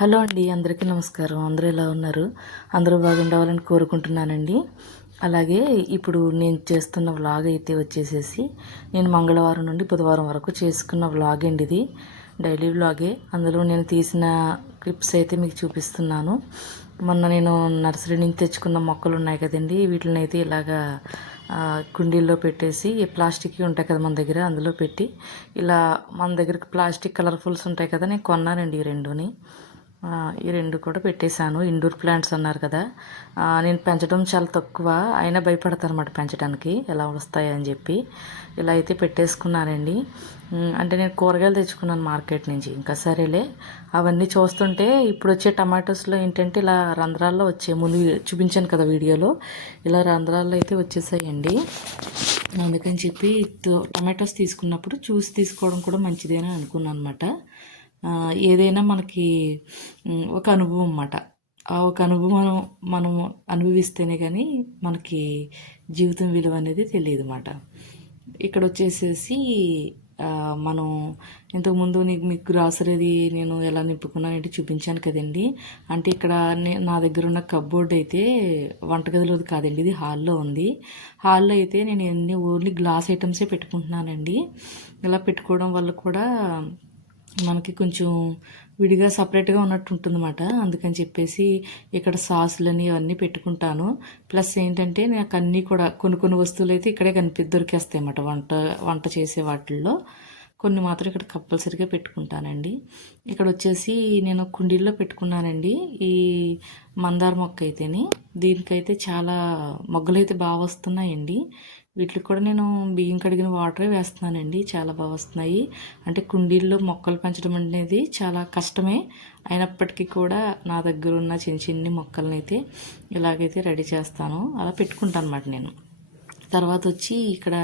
Hello అండి, అందరికీ నమస్కారం. అందరూ ఎలా ఉన్నారు? అందరూ బాగుండాలని కోరుకుంటున్నానండి. అలాగే ఇప్పుడు నేను చేస్తున్న వ్లాగ్ అయితే వచ్చేసేసి నేను మంగళవారం నుండి బుధవారం వరకు చేసుకున్న వ్లాగ్ అండి. ఇది డైలీ వ్లాగే. అందులో నేను తీసిన క్లిప్స్ అయితే మీకు చూపిస్తున్నాను. మొన్న నేను నర్సరీ నుంచి తెచ్చుకున్న మొక్కలు ఉన్నాయి కదండి, వీటిని అయితే ఇలాగా కుండీల్లో పెట్టేసి ప్లాస్టిక్ ఉంటాయి కదా మన దగ్గర, అందులో పెట్టి ఇలా మన దగ్గర ప్లాస్టిక్ కలర్ఫుల్స్ ఉంటాయి కదా, నేను కొన్నానండి ఈ రెండు కూడా పెట్టేశాను. ఇండోర్ ప్లాంట్స్ అన్నారు కదా, నేను పెంచడం చాలా తక్కువ, అయినా భయపడతాను అన్నమాట పెంచడానికి, ఎలా వస్తాయని చెప్పి ఇలా అయితే పెట్టేసుకున్నానండి. అంటే నేను కూరగాయలు తెచ్చుకున్నాను మార్కెట్ నుంచి. ఇంకా సరేలే, అవన్నీ చూస్తుంటే ఇప్పుడు వచ్చే టమాటోస్లో ఏంటంటే ఇలా రంధ్రాల్లో వచ్చాయి. ముందు చూపించాను కదా వీడియోలో, ఇలా రంధ్రాల్లో అయితే వచ్చేసాయండి. అందుకని చెప్పి టమాటోస్ తీసుకున్నప్పుడు చూసి తీసుకోవడం కూడా మంచిదేనా అనుకున్నాను అనమాట. ఏదైనా మనకి ఒక అనుభవం అన్నమాట. ఆ ఒక అనుభవం మనం అనుభవిస్తేనే కానీ మనకి జీవితం విలువ అనేది తెలియదు అన్నమాట. ఇక్కడ వచ్చేసేసి మనం ఇంతకుముందు మీకు గ్రాసరీది నేను ఎలా నింపుకున్నానంటే చూపించాను కదండి. అంటే ఇక్కడ నా దగ్గర ఉన్న కప్బోర్డ్ అయితే వంటగదిలోది కాదండి, ఇది హాల్లో ఉంది. హాల్లో అయితే నేను ఓన్లీ గ్లాస్ ఐటమ్సే పెట్టుకుంటున్నానండి. ఇలా పెట్టుకోవడం వల్ల కూడా మనకి కొంచెం విడిగా సపరేట్గా ఉన్నట్టు ఉంటుందన్నమాట. అందుకని చెప్పేసి ఇక్కడ సాసులని అవన్నీ పెట్టుకుంటాను. ప్లస్ ఏంటంటే నాకు అన్నీ కూడా కొన్ని వస్తువులు అయితే ఇక్కడే దొరికేస్తాయి అన్నమాట. వంట చేసే వాటిల్లో కొన్ని మాత్రం ఇక్కడ కంపల్సరీగా పెట్టుకుంటానండి. ఇక్కడ వచ్చేసి నేను కుండీల్లో పెట్టుకున్నానండి ఈ మందార మొక్క అయితేని. దీనికైతే చాలా మొగ్గలు అయితే బాగా వస్తున్నాయండి. వీటికి కూడా నేను బియ్యం కడిగిన వాటరే వేస్తున్నానండి, చాలా బాగా వస్తున్నాయి. అంటే కుండీల్లో మొక్కలు పెంచడం అనేది చాలా కష్టమే, అయినప్పటికీ కూడా నా దగ్గర ఉన్న చిన్ని మొక్కలను అయితే ఇలాగైతే రెడీ చేస్తాను, అలా పెట్టుకుంటాను అన్నమాట నేను. తర్వాత వచ్చి ఇక్కడ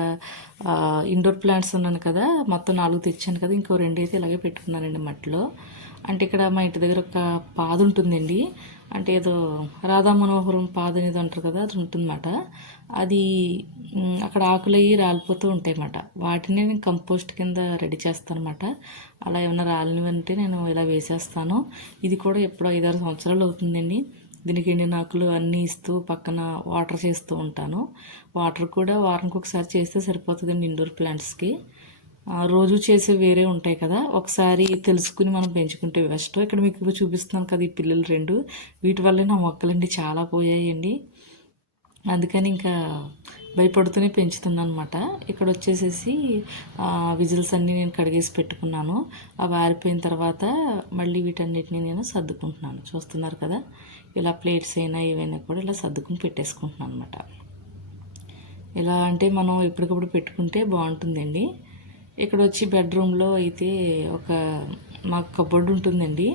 ఇండోర్ ప్లాంట్స్ ఉన్నాను కదా, మొత్తం 4 తెచ్చాను కదా, ఇంకో 2 అయితే ఇలాగే పెట్టుకున్నానండి మట్టిలో. అంటే ఇక్కడ మా ఇంటి దగ్గర ఒక పాదు ఉంటుందండి, అంటే ఏదో రాధా మనోహరం పాదు అనేది అంటారు కదా, అది ఉంటుందన్నమాట. అది అక్కడ ఆకులయ్యి రాలిపోతూ ఉంటాయి అన్నమాట. వాటిని నేను కంపోస్ట్ కింద రెడీ చేస్తాను అనమాట. అలా ఏమైనా రాలినవంటే నేను ఇలా వేసేస్తాను. ఇది కూడా ఎప్పుడో 5-6 సంవత్సరాలు అవుతుందండి. దీనికి ఎండిన ఆకులు అన్నీ ఇస్తూ పక్కన వాటర్ చేస్తూ ఉంటాను. వాటర్ కూడా వారానికి ఒకసారి చేస్తే సరిపోతుందండి ఇండోర్ ప్లాంట్స్కి. రోజు చేసే వేరే ఉంటాయి కదా, ఒకసారి తెలుసుకుని మనం పెంచుకుంటే బెస్ట్. ఇక్కడ మీకు చూపిస్తున్నాను కదా ఈ పిల్లలు 2, వీటి వల్లే నా మొక్కలండి చాలా పోయాయండి. అందుకని ఇంకా భయపడుతూనే పెంచుతున్నాను అనమాట. ఇక్కడ వచ్చేసేసి విజిల్స్ అన్నీ నేను కడిగేసి పెట్టుకున్నాను. అవి ఆరిపోయిన తర్వాత మళ్ళీ వీటన్నిటిని నేను సర్దుకుంటున్నాను. చూస్తున్నారు కదా, ఇలా ప్లేట్స్ అయినా ఏవైనా కూడా ఇలా సర్దుకుని పెట్టేసుకుంటున్నాను అనమాట. ఇలా అంటే మనం ఎప్పటికప్పుడు పెట్టుకుంటే బాగుంటుందండి. ఇక్కడ వచ్చి బెడ్రూమ్లో అయితే మాకు కబోర్డ్ ఉంటుందండి.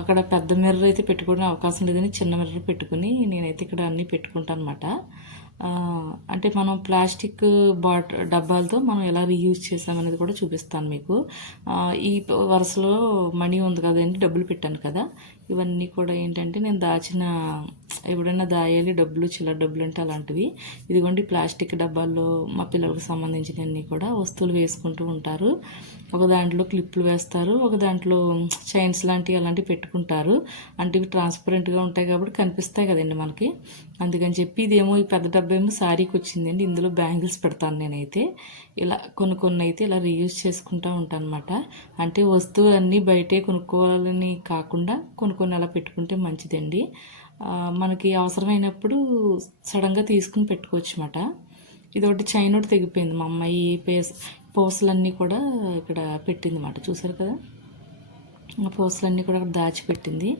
అక్కడ పెద్ద మిర్రర్ అయితే పెట్టుకోవడానికి అవకాశం లేదని చిన్న మిర్రర్ పెట్టుకుని నేనైతే ఇక్కడ అన్నీ పెట్టుకుంటాను అనమాట. అంటే మనం ప్లాస్టిక్ డబ్బాలతో మనం ఎలా రీయూజ్ చేసామనేది కూడా చూపిస్తాను మీకు. ఈ వరుసలో మనీ ఉంది కదండి, డబ్బులు పెట్టాను కదా, ఇవన్నీ కూడా ఏంటంటే నేను ఎప్పుడైనా దాయాలి డబ్బులు, చిల్లర డబ్బులు అంటే అలాంటివి. ఇదిగోండి ప్లాస్టిక్ డబ్బాల్లో మా పిల్లలకు సంబంధించినవన్నీ కూడా వస్తువులు వేసుకుంటూ ఉంటారు. ఒక దాంట్లో క్లిప్లు వేస్తారు, ఒక దాంట్లో చైన్స్ లాంటివి అలాంటివి పెట్టుకుంటారు. అంటే ఇవి ట్రాన్స్పరెంట్గా ఉంటాయి కాబట్టి కనిపిస్తాయి కదండి మనకి. అందుకని చెప్పి ఇదేమో ఈ పెద్ద డబ్బా ఏమో శారీకి వచ్చిందండి, ఇందులో బ్యాంగిల్స్ పెడతాను నేనైతే. ఇలా కొన్ని అయితే ఇలా రీయూజ్ చేసుకుంటూ ఉంటాను అనమాట. అంటే వస్తువులు అన్నీ బయటే కొనుక్కోవాలని కాకుండా కొన్ని అలా పెట్టుకుంటే మంచిదండి. మనకి అవసరమైనప్పుడు సడన్గా తీసుకుని పెట్టుకోవచ్చు అన్నమాట. ఇది ఒకటి చైన్ ఒకటి తెగిపోయింది, మా అమ్మాయి పూసలన్నీ కూడా ఇక్కడ పెట్టింది అన్నమాట. చూసారు కదా, పూసలన్నీ కూడా అక్కడ దాచిపెట్టింది.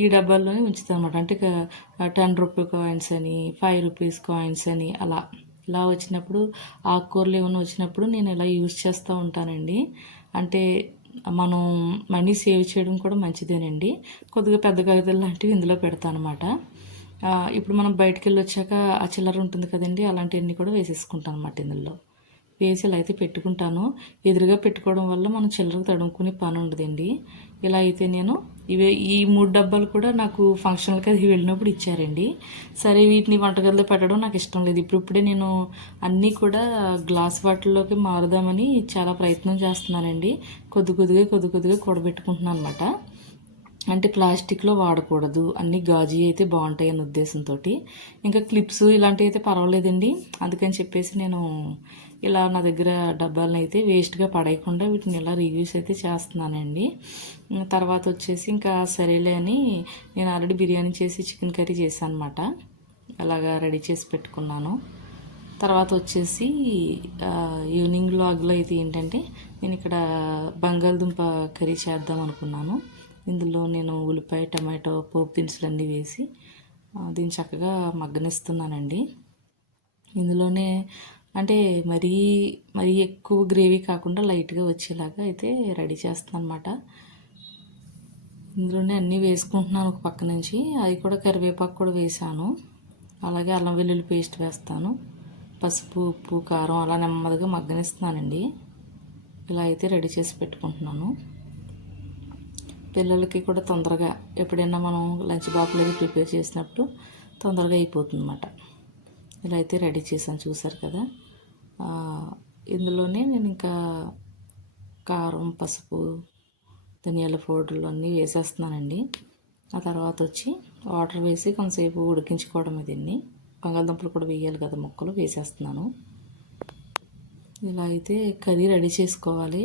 ఈ డబ్బాల్లోనే ఉంచుతాను అనమాట. అంటే 10 రూపీ కాయిన్స్ అని, 5 రూపీస్ కాయిన్స్ అని ఇలా వచ్చినప్పుడు, ఆకుకూరలు ఏమైనా వచ్చినప్పుడు నేను ఇలా యూజ్ చేస్తూ ఉంటానండి. అంటే మనం మనీ సేవ్ చేయడం కూడా మంచిదేనండి. కొద్దిగా పెద్ద కాగితాలు లాంటివి ఇందులో పెడతాను అనమాట. ఇప్పుడు మనం బయటకు వెళ్ళి వచ్చాక ఆ చిల్లర ఉంటుంది కదండి, అలాంటివన్నీ కూడా వేసేసుకుంటాను అనమాట. ఇందులో వేసి ఇలా అయితే పెట్టుకుంటాను. ఎదురుగా పెట్టుకోవడం వల్ల మనం చిల్లరకు తడుముకునే పని ఉండదండి. ఇలా అయితే నేను ఈ 3 డబ్బాలు కూడా నాకు ఫంక్షన్లకి అది వెళ్ళినప్పుడు ఇచ్చారండి. సరే, వీటిని వంటగదిలో పెట్టడం నాకు ఇష్టం లేదు. ఇప్పుడే నేను అన్నీ కూడా గ్లాస్ వాటిల్లోకి మారుదామని చాలా ప్రయత్నం చేస్తున్నానండి. కొద్ది కొద్దిగా కూడబెట్టుకుంటున్నాను అనమాట. అంటే ప్లాస్టిక్లో వాడకూడదు, అన్ని గాజు అయితే బాగుంటాయి అనే ఉద్దేశంతో. ఇంకా క్లిప్స్ ఇలాంటివి అయితే పర్వాలేదండి. అందుకని చెప్పేసి నేను ఇలా నా దగ్గర డబ్బాలను అయితే వేస్ట్గా పడేయకుండా వీటిని ఇలా రివ్యూస్ అయితే చేస్తున్నానండి. తర్వాత వచ్చేసి ఇంకా సరేలే అని నేను ఆల్రెడీ బిర్యానీ చేసి చికెన్ కర్రీ చేశాను అనమాట. అలాగా రెడీ చేసి పెట్టుకున్నాను. తర్వాత వచ్చేసి ఈవినింగ్ వ్లాగ్లో అయితే ఏంటంటే నేను ఇక్కడ బంగాళదుంప కర్రీ చేద్దాం అనుకున్నాను. ఇందులో నేను ఉల్లిపాయ, టమాటో, పోపు దినుసులు అన్నీ వేసి దీన్ని చక్కగా మగ్గనిస్తున్నానండి. ఇందులోనే అంటే మరీ ఎక్కువ గ్రేవీ కాకుండా లైట్గా వచ్చేలాగా అయితే రెడీ చేస్తాను అనమాట. ఇందులోనే అన్నీ వేసుకుంటున్నాను ఒక పక్క నుంచి. అది కూడా కరివేపాకు కూడా వేసాను. అలాగే అల్లం వెల్లుల్లి పేస్ట్ వేస్తాను. పసుపు, ఉప్పు, కారం అలా నెమ్మదిగా మగ్గనిస్తున్నానండి. ఇలా అయితే రెడీ చేసి పెట్టుకుంటున్నాను. పిల్లలకి కూడా తొందరగా ఎప్పుడైనా మనం లంచ్ బాక్స్ అనేది ప్రిపేర్ చేసినప్పుడు తొందరగా అయిపోతుంది అన్నమాట. ఇలా అయితే రెడీ చేశాను, చూసారు కదా. ఇందులోనే నేను ఇంకా కారం, పసుపు, ధనియాల పౌడర్లు అన్నీ వేసేస్తున్నానండి. ఆ తర్వాత వచ్చి వాటర్ వేసి కొంతసేపు ఉడికించుకోవడం. దీన్ని బంగాళదుంపలు కూడా వేయాలి కదా, ముక్కలు వేసేస్తున్నాను. ఇలా అయితే కర్రీ రెడీ చేసుకోవాలి.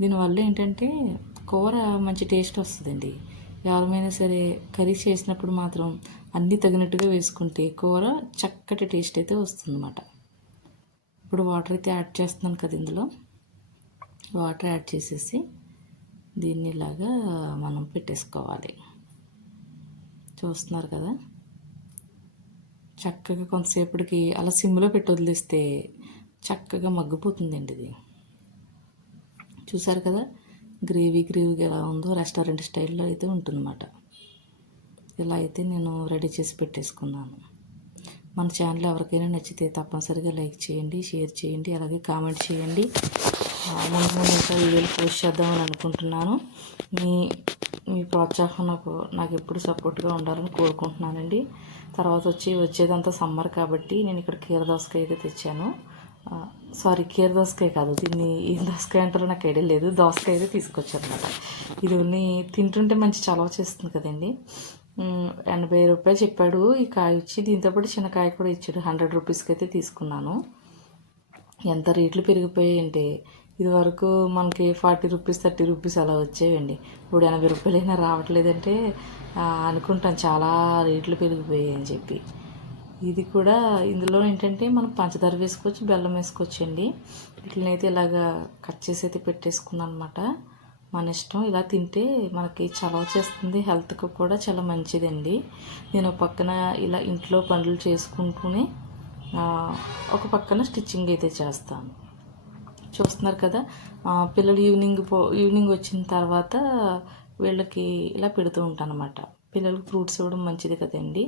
దీనివల్ల ఏంటంటే కూర మంచి టేస్ట్ వస్తుందండి. ఎవరైనా సరే కర్రీ చేసినప్పుడు మాత్రం అన్నీ తగినట్టుగా వేసుకుంటే కూర చక్కటి టేస్ట్ అయితే వస్తుందన్నమాట. ఇప్పుడు వాటర్ అయితే యాడ్ చేస్తున్నాను కదా, ఇందులో వాటర్ యాడ్ చేసేసి దీన్ని ఇలాగా మనం పెట్టేసుకోవాలి. చూస్తున్నారు కదా, చక్కగా కొంతసేపటికి అలా సిమ్లో పెట్టి వదిలేస్తే చక్కగా మగ్గిపోతుందండి ఇది. చూసారు కదా, గ్రేవీగా ఎలా ఉందో రెస్టారెంట్ స్టైల్లో అయితే ఉంటుందన్నమాట. ఇలా అయితే నేను రెడీ చేసి పెట్టేసుకున్నాను. మన ఛానల్ ఎవరికైనా నచ్చితే తప్పనిసరిగా లైక్ చేయండి, షేర్ చేయండి, అలాగే కామెంట్ చేయండి. ముందు ఇంకా వీడియోలు పోస్ట్ చేద్దామని అనుకుంటున్నాను. మీ ప్రోత్సాహం నాకు ఎప్పుడు సపోర్ట్గా ఉండాలని కోరుకుంటున్నానండి. తర్వాత వచ్చేదంతా సమ్మర్ కాబట్టి నేను ఇక్కడ కీర దోసకాయ అయితే తెచ్చాను. కీర దోసకాయ కాదు, దీన్ని ఏం దోసకాయ అంటారో నాకు ఐడియా లేదు. దోసకాయ అయితే తీసుకొచ్చాను అనమాట. ఇది తింటుంటే మంచి చలవ చేస్తుంది కదండి. 80 రూపాయలు చెప్పాడు ఈ కాయ వచ్చి. దీంతోపాటు చిన్న కాయ కూడా ఇచ్చాడు. 100 రూపీస్కి అయితే తీసుకున్నాను. ఎంత రేట్లు పెరిగిపోయాయంటే ఇది వరకు మనకి 40 రూపీస్, 30 రూపీస్ అలా వచ్చేవండి. ఇప్పుడు 80 రూపాయలైనా రావట్లేదంటే అనుకుంటాం చాలా రేట్లు పెరిగిపోయాయి అని చెప్పి. ఇది కూడా ఇందులో ఏంటంటే మనం పంచదార వేసుకోవచ్చు, బెల్లం వేసుకోవచ్చండి. వీటినైతే ఇలాగా కట్ చేసి అయితే పెట్టేసుకున్నాను అనమాట. మన ఇష్టం. ఇలా తింటే మనకి చలవ చేస్తుంది, హెల్త్కి కూడా చాలా మంచిదండి. నేను పక్కన ఇలా ఇంట్లో పనులు చేసుకుంటూనే ఒక పక్కన స్టిచ్చింగ్ అయితే చేస్తాను. చూస్తున్నారు కదా, పిల్లలు ఈవినింగ్ వచ్చిన తర్వాత వీళ్ళకి ఇలా పెడుతూ ఉంటాను అనమాట. పిల్లలకు ఫ్రూట్స్ ఇవ్వడం మంచిది కదండి,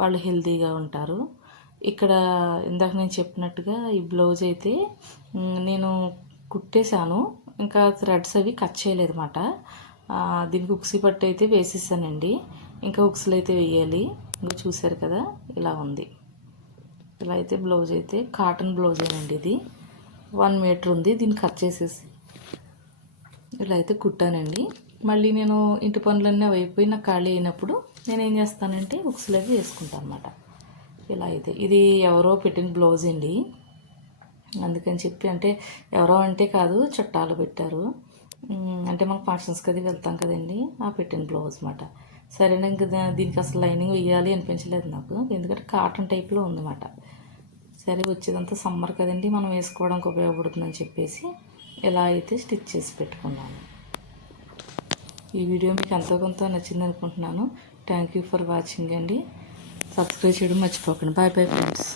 వాళ్ళు హెల్తీగా ఉంటారు. ఇక్కడ ఇందాక నేను చెప్పినట్టుగా ఈ బ్లౌజ్ అయితే నేను కుట్టేశాను, ఇంకా థ్రెడ్స్ అవి కట్ చేయలేదు అన్నమాట. దీనికి ఉక్సీ పట్టు అయితే వేసేసానండి, ఇంకా ఉక్సులు అయితే వేయాలి. ఇంకా చూసారు కదా, ఇలా ఉంది. ఇలా అయితే బ్లౌజ్ అయితే కాటన్ బ్లౌజేనండి. ఇది 1 మీటర్ ఉంది. దీన్ని కట్ చేసేసి ఇలా అయితే కుట్టానండి. మళ్ళీ నేను ఇంటి పనులన్నీ అయిపోయి నాకు ఖాళీ అయినప్పుడు నేను ఏం చేస్తానంటే ఉక్సులు అవి వేసుకుంటాను అనమాట. ఇలా అయితే ఇది ఎవరో పెట్టిన బ్లౌజ్ అండి. అందుకని చెప్పి, అంటే ఎవరో అంటే కాదు, చుట్టాలు పెట్టారు. అంటే మనం ఫంక్షన్స్కి అది వెళ్తాం కదండి, ఆ పెట్టిన బ్లౌజ్ అన్నమాట. సరేనా, ఇంకా దీనికి అసలు లైనింగ్ వేయాలి అనిపించలేదు నాకు, ఎందుకంటే కాటన్ టైప్లో ఉందన్నమాట. సరే, వచ్చేదంతా సమ్మర్ కదండి, మనం వేసుకోవడానికి ఉపయోగపడుతుందని చెప్పేసి ఇలా అయితే స్టిచ్ చేసి పెట్టుకున్నాను. ఈ వీడియో మీకు ఎంతో కొంత నచ్చింది అనుకుంటున్నాను. థ్యాంక్ యూ ఫర్ వాచింగ్ అండి. సబ్స్క్రైబ్ చేయడం మర్చిపోకండి. Bye friends.